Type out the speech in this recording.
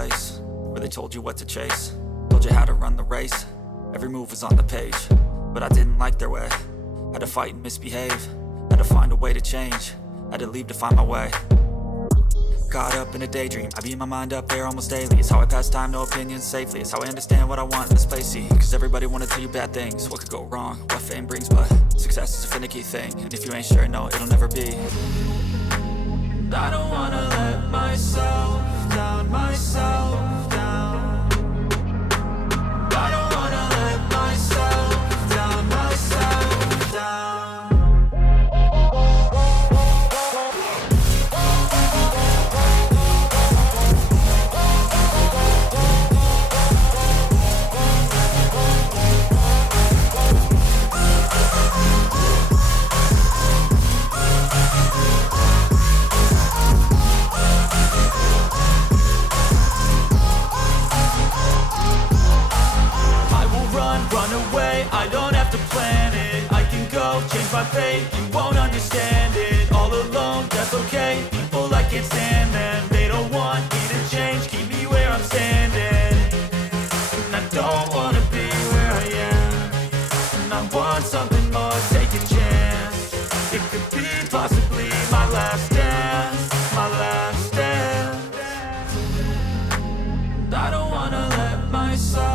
place where they told you what to chase, told you how to run the race. Every move was on the page, but I didn't like their way. Had to fight and misbehave, had to find a way to change, had to leave to find my way. Caught up in a daydream, I beat my mind up there almost daily. It's how I pass time, no opinions safely. It's how I understand what I want in this place, see. Cause everybody wanna tell you bad things, what could go wrong, what fame brings. But success is a finicky thing, and if you ain't sure, no, it'll never be. I don't wanna let myself down, myself down. I don't wanna let myself down, myself down. I don't have to plan it, I can go change my fate. You won't understand it, all alone, that's okay. People, I can't stand them, they don't want me to change. Keep me where I'm standing, and I don't wanna be where I am. And I want something more, take a chance. It could be possibly my last dance, my last dance. I don't wanna let myself